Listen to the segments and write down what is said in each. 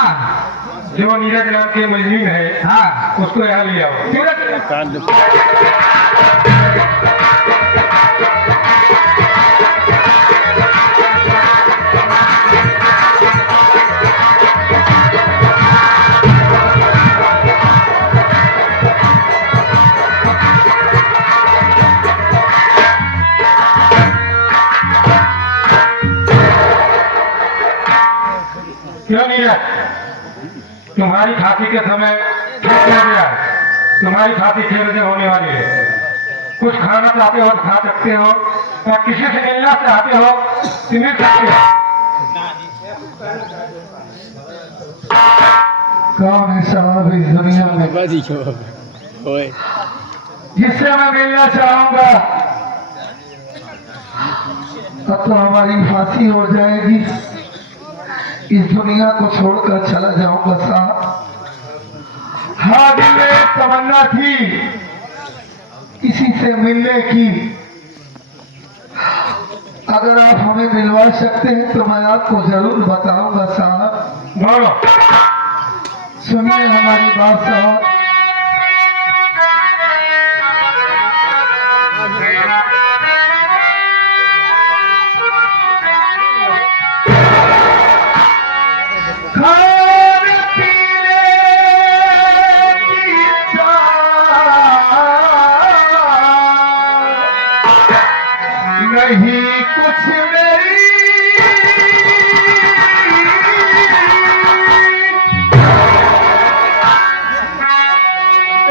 हाँ जो नीरज नाम के मजनून है हाँ उसको यहाँ ले आओ। क्यों नीरज, तुम्हारी फांसी के समय ठीक हो गया है। तुम्हारी फांसी 6 बजे होने वाली है। कुछ खाना चाहते हो तो खा सकते हो, या किसी से मिलना चाहते हो तो मिल सकते हो। कौन है साहब इस दुनिया में जिससे मैं मिलना चाहूंगा? अब तो हमारी फांसी हो जाएगी, इस दुनिया को छोड़कर चला जाऊंगा साहब। हाँ, दिल में एक तमन्ना थी किसी से मिलने की। अगर आप हमें मिलवा सकते हैं तो मैं आपको जरूर बताऊंगा साहब। बोलो। सुनिए हमारी बात साहब। खाने पीने की नहीं कुछ मेरी,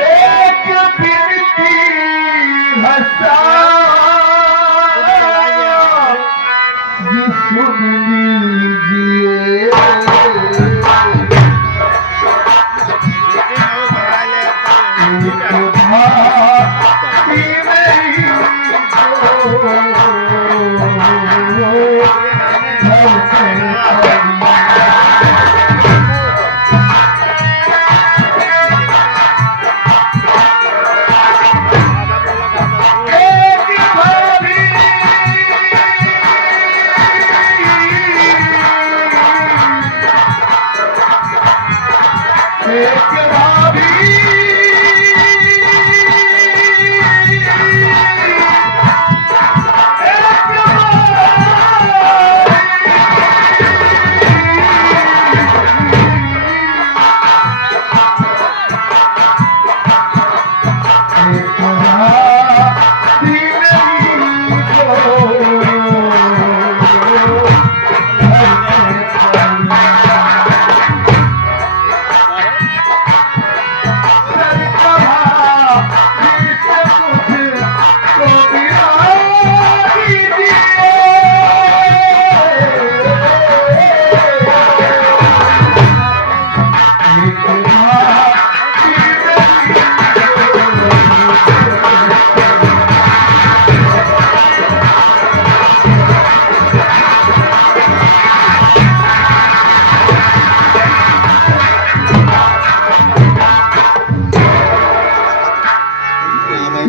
एक बिनती हंसा जी सुन लीजिए।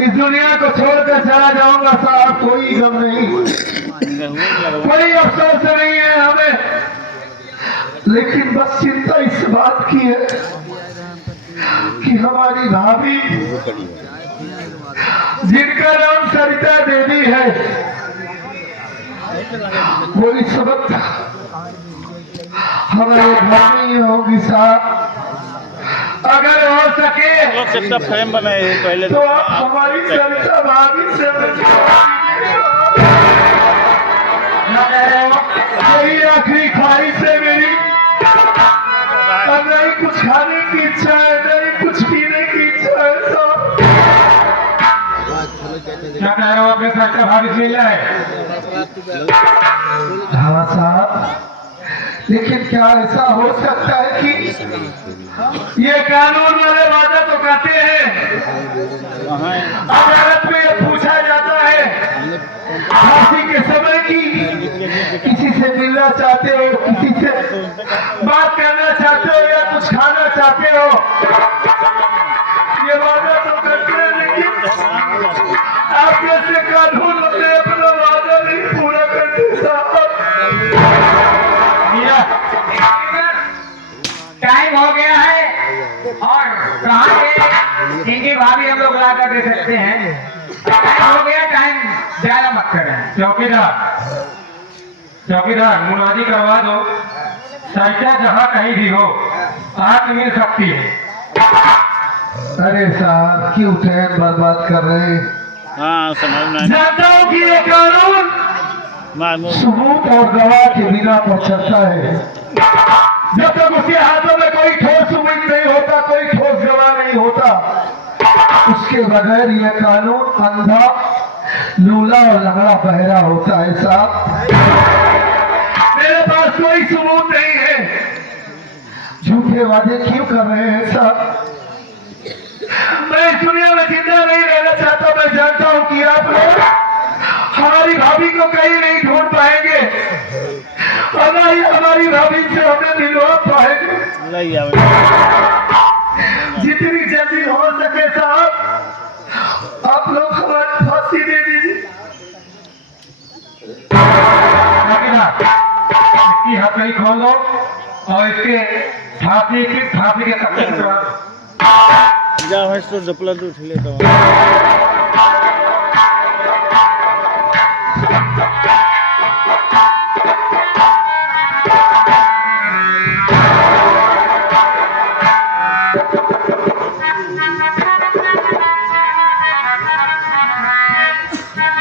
इस दुनिया को छोड़कर चला जाऊंगा साहब, कोई गम नहीं, कोई अफसोस नहीं है हमें। लेकिन बस चिंता इस बात की है कि हमारी भाभी जिनका नाम सरिता देवी है वो इस वक्त हमारे घर में ही होगी साहब। अगर हो सके फ्रेम बनाए पहले तो आप हमारी सरिता भाभी से यही आखिरी ख्वाहिश है मेरी। अब नहीं कुछ खाने की इच्छा है, नहीं कुछ पीने की इच्छा है साहब। क्या कह रहे हो, अपने सरिता भाभी से मिलना है? हाँ साहब, लेकिन क्या ऐसा हो सकता है कि ये कानून वाले वादा तो कहते हैं, अदालत में ये पूछा जाता है फांसी के समय की किसी से मिलना चाहते हो, किसी से बात करना चाहते हो या कुछ खाना चाहते हो, ये वादा तो करते हैं, लेकिन आप जैसे कानून अपने अपना वादा नहीं पूरा करते साहब। टाइम हो गया है और कहाँ से इनकी भाभी हम लोग ला कर दे सकते हैं। टाइम हो गया, टाइम ज्यादा मत करें। चौकीदार मुनादी करवा दो, साइकिल जहाँ कहीं भी हो आग मिल सकती है। अरे साहब क्यों टाइम बर्बाद कर रहे हैं? हाँ समझ में जानता हूँ कि ये कानून मालूम सबूत और गवाह के बिना पर चलता है। जब तक उसके हाथों में कोई ठोस सबूत नहीं होता, कोई ठोस गवाह नहीं होता, उसके बगैर यह कानून अंधा, लूला और लंगड़ा बहरा होता है। साहब मेरे पास कोई सबूत नहीं है, झूठे वादे क्यों कर रहे हैं साहब? मैं इस दुनिया में जिंदा नहीं रहना चाहता। मैं जानता हूँ कि आप लोग हमारी भाभी को कहीं नहीं ढूंढ पाएंगे, हमारी भाभी से हमें मिलवा पाएंगे। लग जावे जितनी जल्दी हो सके साहब आप लोग हमारी फांसी दे दीजिए। इसकी हथकड़ी खोल दो और इसके फांसी के कत्ल करा दो। जा भाई तो जपला तो उठ लेता हूँ।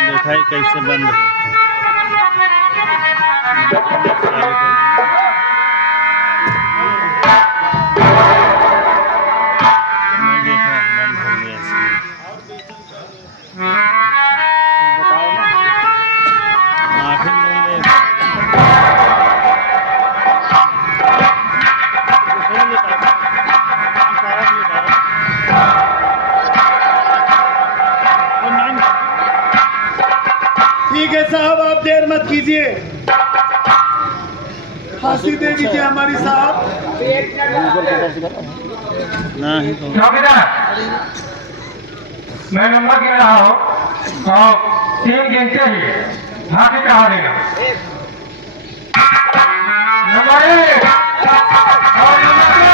देखा ही कैसे बंद है। नहीं देखा बंद हो गया इसमें। बताओ ना आखिर बोल रहे ठीक है साहब, आप देर मत कीजिए, फांसी दे दीजिए हमारी साहब। नहीं चौकीदार मैं नंबर गिन रहा हूँ और 3 गिनते ही फांसी चढ़ा देगा। नंबर 1 और नंबर 2।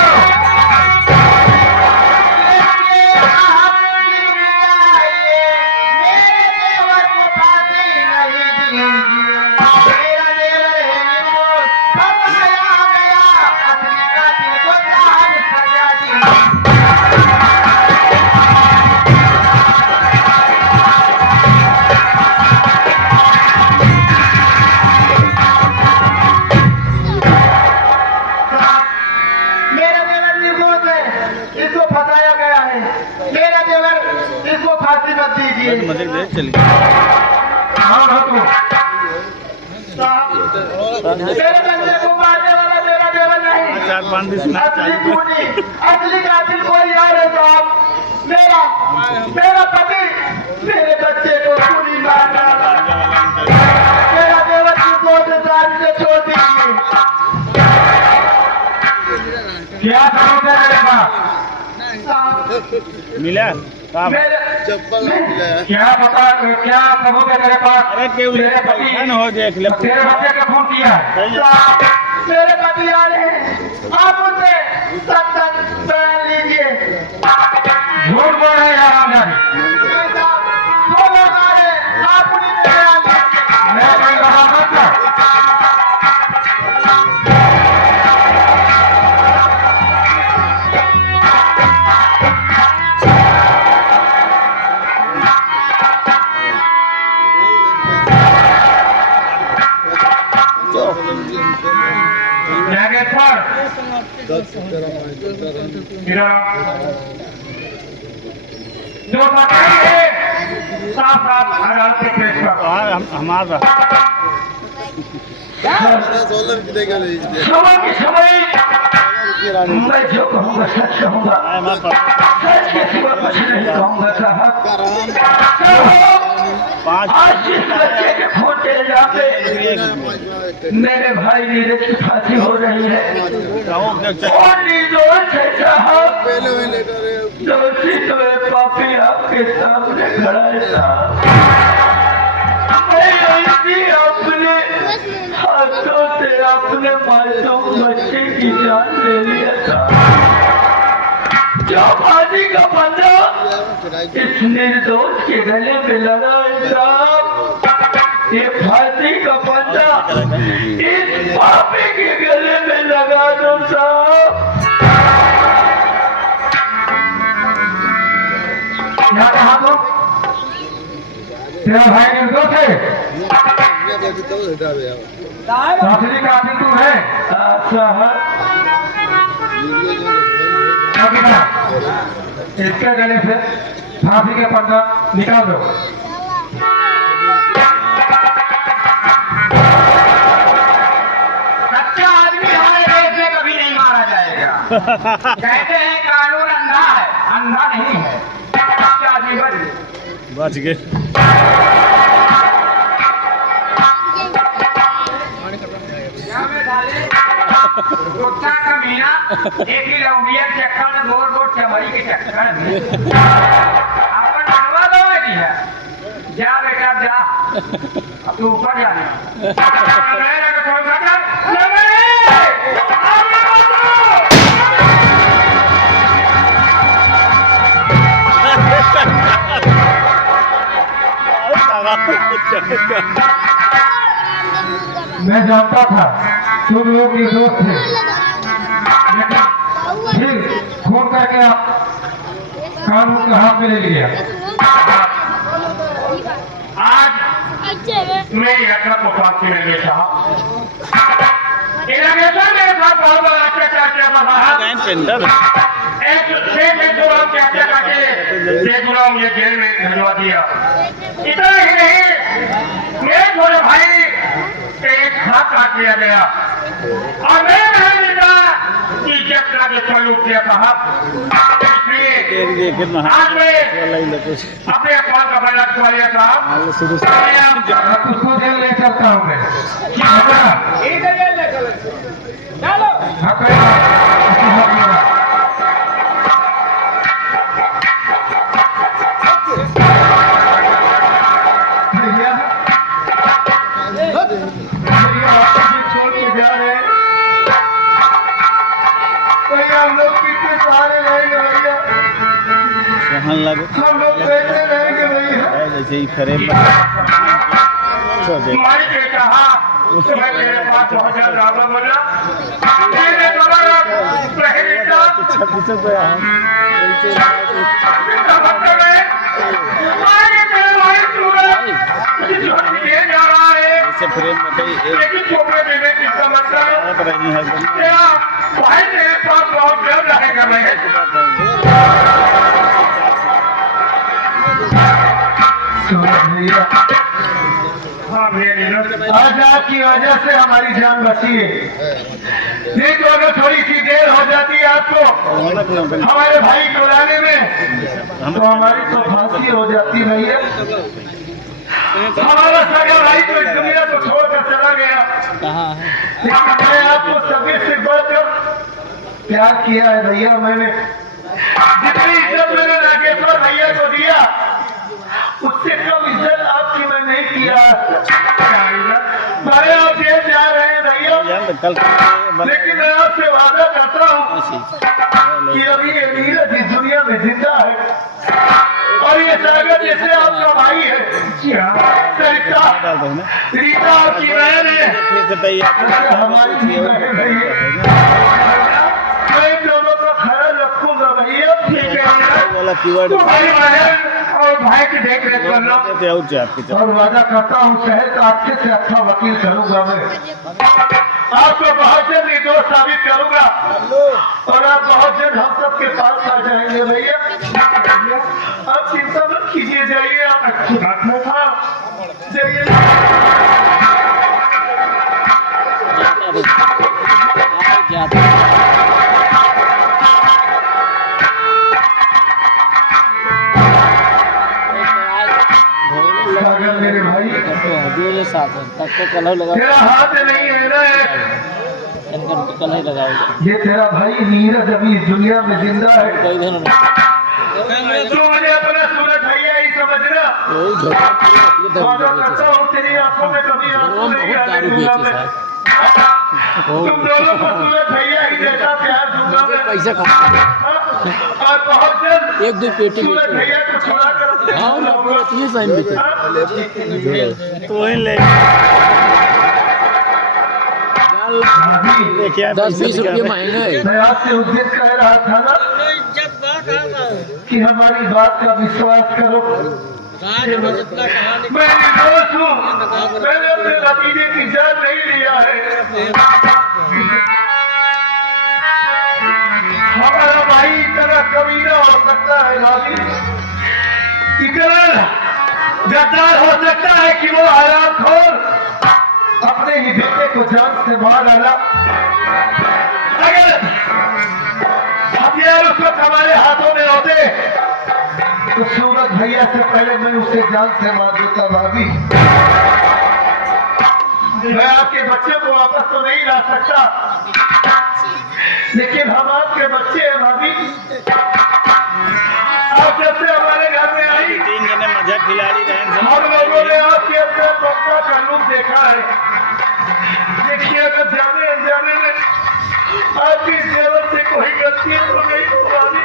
मदद दे चलिए। कौन हो तुम? मेरे बंदे को मारने वाला मेरा देवर नहीं, 4-5 दिन असली कातिल कोई और है साहब। मेरा पति मेरे बच्चे को गोली मार डाला। मेरा देवर को 2 साल से छोड़ दीजिए। क्या सबूत है मेरे पास? मिला काम क्या बता, क्या सबूत है तेरे पास? अरे क्यों तेरे पति हो देख ले तेरे बच्चे का खून किया है। मेरे पति आ रहे हैं, आप उनसे सच बयान लीजिए। झूठ बोल रहे हैं यार आमदानी। वो लोग आ रहे हैं, आप उन्हीं से बयान लीजिए। मैं कोई बवाल मत कर। जैकेट पर जो सच्चाई है साफ साफ अदालत के पेश कर। हमारा समय के समय मैं जो कहूँगा सच कहूँगा, सच के सिवा कुछ नहीं कहूँगा साहब। आज जिस बच्चे के खून के इल्जाम पे मेरे भाई नीरज की फांसी हो रही है, और निर्दोष है साहब। दोषी तो है पापी आपके सामने खड़ा है साहब। मैं ऐसी अपने हाथों से अपने मासूम बच्चे की जान ले लिया था। जो फांसी का पंजा इस निर्दोष के गले में लगा है साहब, ये फांसी का पंजा इस पापी के गले में लगा दो साहब। क्या कहा तो तेरा भाई निर्दोष है, फांसी का आदमी तू है। साहब इसके गले से फांसी के पंजा निकाल दो। सच्चा आदमी हमारे देश में कभी नहीं मारा जाएगा। कहते हैं कानून अंधा है, अंधा नहीं है। सच्चा आदमी बच गए। कुत्ता का मीना एक ही लौंडिया के चक्कर में गोर गोर चमड़ी के चक्कर में आपका नटवा दो है। जा बेटा जा, अब तू ऊपर जाना। मैं जानता था तुम लोग ये दोस्त थे, लेकिन फिर फोन करके आप कानून का हाथ में ले लिया। आज मैं यात्रा को फांसी में गया साहब, इलाके मेरे साथ बहुत बड़ा अत्याचार किया था साहब। एक गुलाम के हत्या करके एक गुलाम ये जेल में भिजवा दिया। इतना ही नहीं, मेरे छोटे भाई एक हाथ काट लिया गया और मैं नहीं लिखा कि जब के चलू किया साहब। इसलिए आज मैं अपने अखबार का बयान लिखवा लिया साहब। उसको जेल ले चलता हूँ मैं। हाँ, कोई बात। छोड़ के जा रहे हैं भैया, हम लोग कितने सारे रहेंगे भैया, हम लोग कैसे रहेंगे भैया। जैसे ही खरे मालिक ने कहा मैं तेरे पास बहुत ज्यादा बोला, मैंने तुम्हारा पहले जा रहा है, लेकिन छोटे बेटे की समस्या क्या भाई तेरे पास बहुत जल्द रहेगा। हाँ भैया, आज आपकी वजह से हमारी जान बची है, नहीं तो अगर थोड़ी सी देर हो जाती है आपको हमारे भाई को लाने में तो हमारी तो फांसी हो जाती भैया। हमारा सगा भाई तो इस दुनिया को छोड़कर चला गया, लेकिन मैं आपको सभी से बढ़कर प्यार किया है भैया। मैंने जितनी इज्जत मैंने नागेश्वर भैया को दिया उससे कम इज्जत आपकी मैं नहीं किया। भाई आप जेल जा रहे हैं भैया, लेकिन मैं आपसे वादा करता हूँ कि अभी ये नीरज इस दुनिया में जिंदा है और ये सागर जैसे आपका भाई है, रीता आपकी बहन है, हमारी बहन है। मैं इन दोनों का ख्याल रखूंगा भैया, ठीक है। तुम्हारी बहन और भाई की देख रेख कर लो और वादा करता हूँ शहर का अच्छे से अच्छा वकील करूंगा मैं, आपको बहुत जल्द निर्दोष साबित करूंगा और आप बहुत जल्द हम सबके पास आ जाएंगे भैया। आप चिंता मत कीजिए, जाइए आप अच्छी बात में था, सागर मेरे भाई तेरा हाथ नहीं है ना, ये तेरा भाई नीरज अभी इस दुनिया में जिंदा है। तो मुझे अपना सूरज भैया ही समझना, वादा करता हूँ तेरी आंखों में कभी आंसू नहीं आने दूंगा मैं। तुम दोनों को सूरज भैया ही जैसा प्यार दूंगा मैं। और बहुत जल्द एक दो पेटी सूरज भैया को छोड़ा कर अपने हाँ ना पूरा इतनी साइन बेचे तो वही ले देखिए 10-20 रुपये महंगा है। मैं आपसे उस दिन कह रहा था ना कि हमारी बात का विश्वास करो। मैं निर्दोष हूँ, मैंने अपने भतीजे की जान नहीं लिया है। हमारा भाई इतना कमीना हो सकता है राजी, इतना गद्दार हो सकता है कि वो हरामखोर अपने ही बेटे को जान से मार डाला। अगर हथियार उस वक्त हमारे हाथों में होते तो सूरज भैया से पहले मैं उसे जान से मार देता। भाभी, मैं आपके बच्चे को वापस तो नहीं ला सकता, लेकिन हम आपके बच्चे हैं। भाभी, आप जब से हमारे घर में आई, 3 जने मजा खिलाड़ी रहे हम लोगों ने आपके अपने पक्का का रूप देखा है। देखिए, अगर जाने अनजाने में आपकी जेवर से कोई गलती है तो नहीं हो भाभी।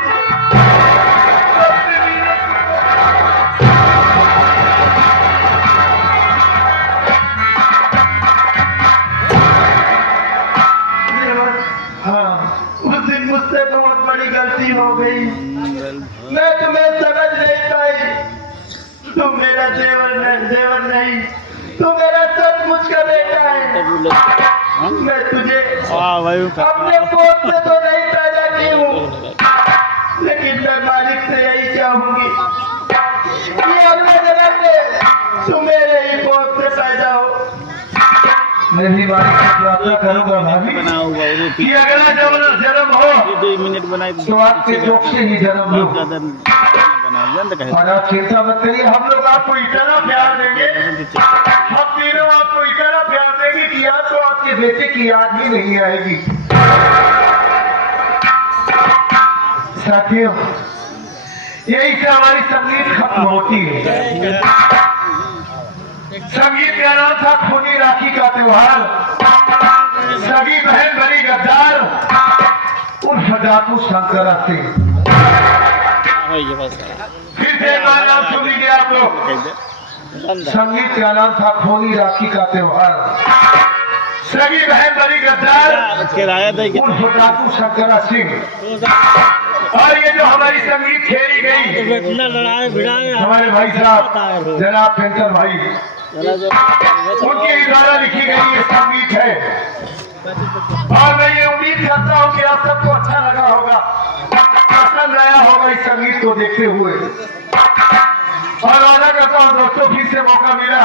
हाँ, उस दिन मुझसे बहुत बड़ी गलती हो गई। मैं तुम्हें समझ नहीं पाई। तुम मेरा देवर नहीं, तू मेरा सचमुच का बेटा है। मैं तुझे अपने पोत से तो नहीं पैदा की हूँ, लेकिन मैं मालिक से यही चाहूंगी कि अगले जन्म में तू मेरे ही पोत से पैदा हो। मैं भी मालिक से प्रार्थना करूंगा भाभी कि अगला जन्म हो 2 मिनट बनाई तो आपके जोक से ही जन्म लो। और आप चिंता मत करिए, हम लोग आपको इतना प्यार देंगे, हम तीनों आपको इतना प्यार देंगे कि आपको आपके बेटे की याद भी नहीं आएगी। साथियों, यही से हमारी संगीत खत्म होती है। संगीत का नाम था खूनी राखी का त्योहार। सगी बहन बनी गद्दार उर्फ डाकू शंकरा सिंह। फिर से एक बार नाम सुन लीजिए आप लोग। संगीत का नाम था खूनी राखी का त्योहार। सगी बहन बनी गद्दार किराया दे उर्फ डाकू शंकरा सिंह। और ये जो हमारी संगीत खेली गई, हमारे भाई साहब जनाब पेंटर भाई, उनके द्वारा लिखी गई ये संगीत है। और मैं ये उम्मीद करता हूँ कि आप सबको अच्छा लगा होगा, पसंद आया होगा इस संगीत को देखते हुए। और वादा करता हूँ दोस्तों, फिर से मौका मिला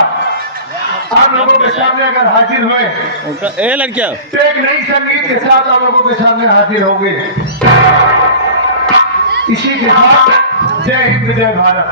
आप लोगों के सामने अगर हाजिर हुए लड़किया तो एक नई संगीत के साथ आप लोगों के सामने हाजिर होंगे। इसी के साथ जय हिंद जय भारत।